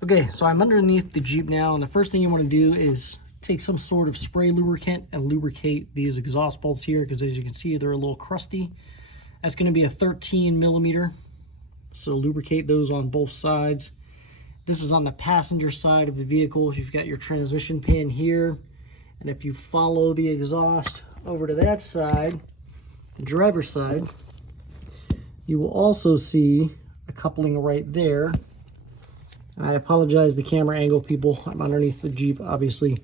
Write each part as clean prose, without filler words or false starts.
Okay, so I'm underneath the Jeep now, and the first thing you want to do is take some sort of spray lubricant and lubricate these exhaust bolts here, because as you can see, they're a little crusty. That's going to be a 13 millimeter, so lubricate those on both sides. This is on the passenger side of the vehicle. You've got your transmission pan here, and if you follow the exhaust over to that side, the driver's side, you will also see a coupling right there. I apologize, the camera angle, people. I'm underneath the Jeep, obviously.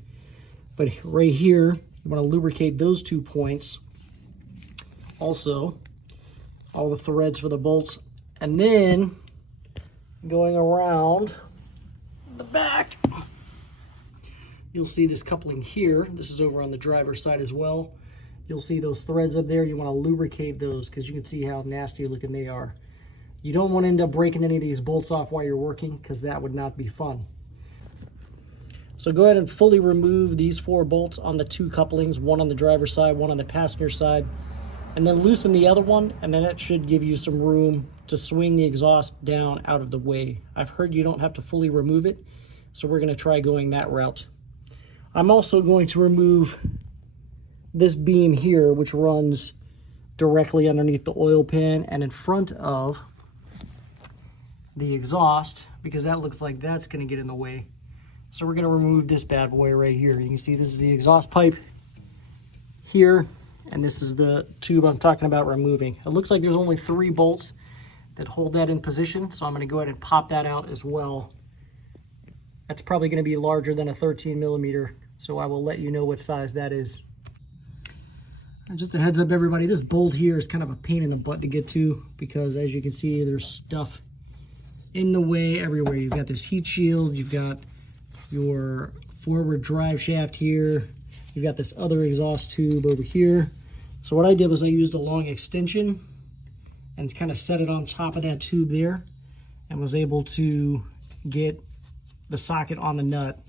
But right here, you want to lubricate those 2 points. Also, all the threads for the bolts. And then, going around the back, you'll see this coupling here. This is over on the driver's side as well. You'll see those threads up there. You want to lubricate those because you can see how nasty looking they are. You don't want to end up breaking any of these bolts off while you're working, because that would not be fun. So go ahead and fully remove these 4 bolts on the 2 couplings, one on the driver's side, one on the passenger side, and then loosen the other one, and then that should give you some room to swing the exhaust down out of the way. I've heard you don't have to fully remove it, so we're going to try going that route. I'm also going to remove this beam here, which runs directly underneath the oil pan and in front of the exhaust, because that looks like that's going to get in the way. So we're going to remove this bad boy right here. You can see this is the exhaust pipe here, and this is the tube I'm talking about removing. It looks like there's only 3 bolts that hold that in position, so I'm going to go ahead and pop that out as well. That's probably going to be larger than a 13 millimeter, so I will let you know what size that is. And just a heads up, everybody, this bolt here is kind of a pain in the butt to get to, because as you can see, there's stuff in the way everywhere. You've got this heat shield, you've got your forward drive shaft here, you've got this other exhaust tube over here. So what I did was I used a long extension and kind of set it on top of that tube there, and was able to get the socket on the nut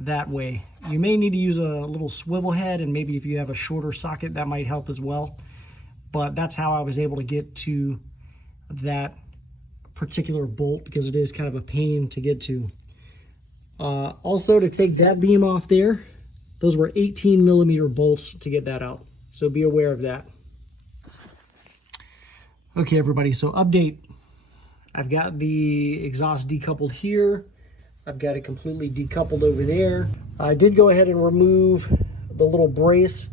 that way. You may need to use a little swivel head, and maybe if you have a shorter socket that might help as well, but that's how I was able to get to that particular bolt, because it is kind of a pain to get to. Also, to take that beam off there, those were 18 millimeter bolts to get that out, so be aware of that. Okay, everybody, so update. I've got the exhaust decoupled here. I've got it completely decoupled over there. I did go ahead and remove the little brace,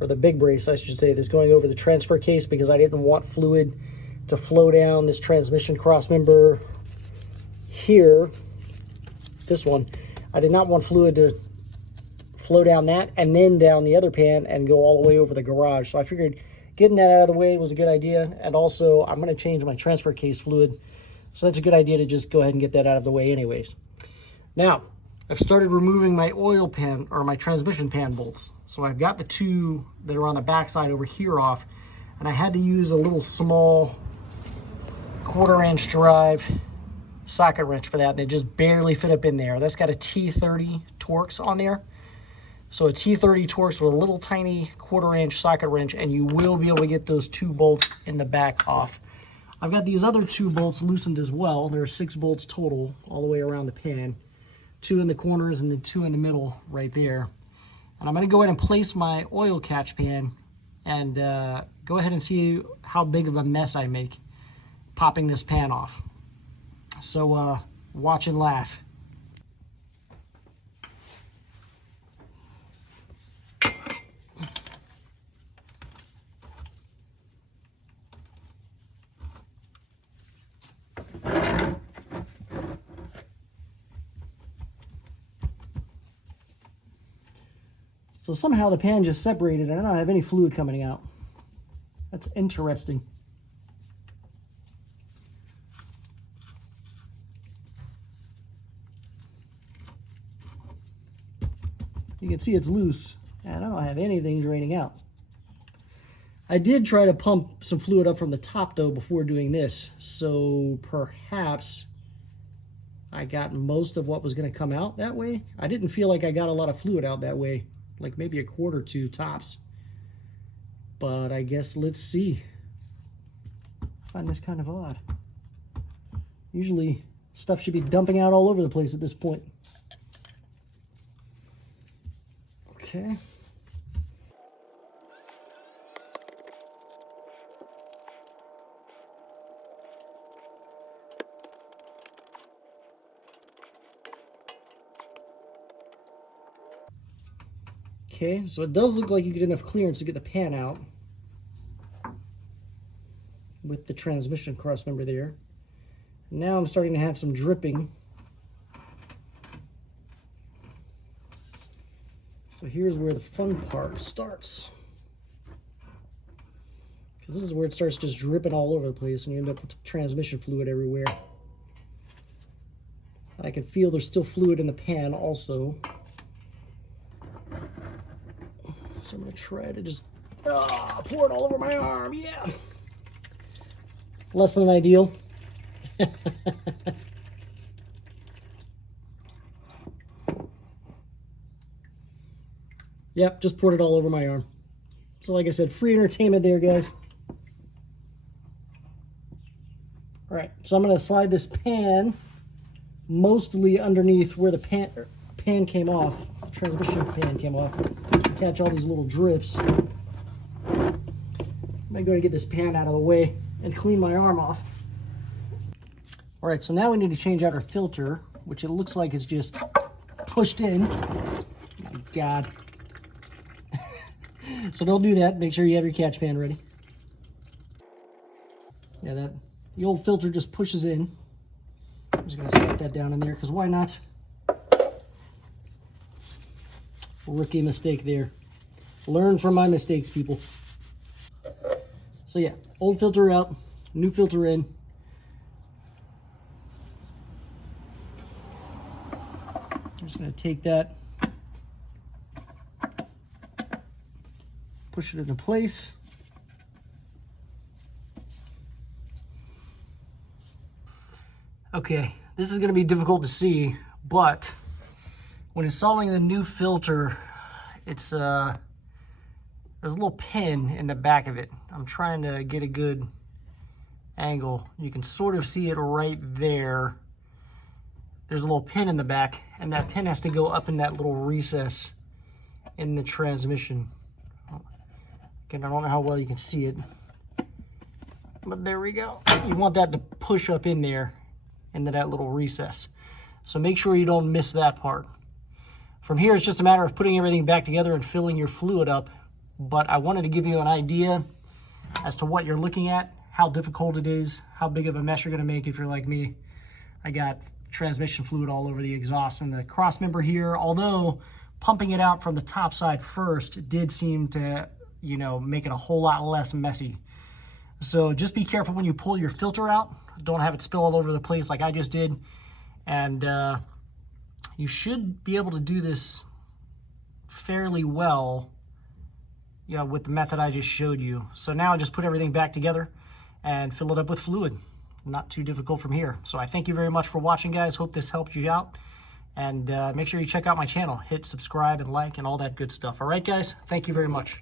or the big brace I should say, that's going over the transfer case, because I didn't want fluid to flow down this transmission cross member here. This one, I did not want fluid to flow down that and then down the other pan and go all the way over the garage. So I figured getting that out of the way was a good idea. And also, I'm going to change my transfer case fluid, so that's a good idea to just go ahead and get that out of the way anyways. Now, I've started removing my oil pan, or my transmission pan bolts. So I've got the 2 that are on the back side over here off, and I had to use a little small 1/4 inch drive socket wrench for that, and it just barely fit up in there. That's got a T30 Torx on there. So a T30 Torx with a little tiny 1/4 inch socket wrench, and you will be able to get those 2 bolts in the back off. I've got these other 2 bolts loosened as well. There are 6 bolts total all the way around the pan. 2 in the corners and then 2 in the middle right there. And I'm going to go ahead and place my oil catch pan and go ahead and see how big of a mess I make popping this pan off. So watch and laugh. So somehow the pan just separated and I don't have any fluid coming out. That's interesting. You can see it's loose and I don't have anything draining out. I did try to pump some fluid up from the top though before doing this, so perhaps I got most of what was going to come out that way. I didn't feel like I got a lot of fluid out that way, like maybe a quart or 2 tops. But I guess let's see. I find this kind of odd. Usually Stuff should be dumping out all over the place at this point. Okay. Okay, so it does look like you get enough clearance to get the pan out with the transmission cross member there. Now I'm starting to have some dripping. So here's where the fun part starts. Because this is where it starts just dripping all over the place and you end up with transmission fluid everywhere. I can feel there's still fluid in the pan also. So I'm going to try to just pour it all over my arm. Yeah. Less than ideal. Yep, just poured it all over my arm. So like I said, free entertainment there, guys. All right, so I'm going to slide this pan mostly underneath where the pan came off. The transmission pan came off. Catch all these little drips. I'm going to go and get this pan out of the way and clean my arm off. All right, so now we need to change out our filter, which it looks like is just pushed in. My God. So don't do that. Make sure you have your catch pan ready. Yeah, the old filter just pushes in. I'm just going to set that down in there because why not? Rookie mistake there. Learn from my mistakes, people. So yeah, old filter out, new filter in. I'm just going to take that, push it into place. Okay, this is going to be difficult to see, but when installing the new filter, it's there's a little pin in the back of it. I'm trying to get a good angle. You can sort of see it right there. There's a little pin in the back, and that pin has to go up in that little recess in the transmission. Again, I don't know how well you can see it, but there we go. You want that to push up in there into that little recess. So make sure you don't miss that part. From here, it's just a matter of putting everything back together and filling your fluid up. But I wanted to give you an idea as to what you're looking at, how difficult it is, how big of a mess you're going to make if you're like me. I got transmission fluid all over the exhaust and the cross member here. Although pumping it out from the top side first did seem to, you know, make it a whole lot less messy. So just be careful when you pull your filter out. Don't have it spill all over the place like I just did. And you should be able to do this fairly well, yeah, with the method I just showed you. So now I just put everything back together and fill it up with fluid. Not too difficult from here. So I thank you very much for watching, guys. Hope this helped you out. And make sure you check out my channel. Hit subscribe and like and all that good stuff. All right, guys? Thank you very much.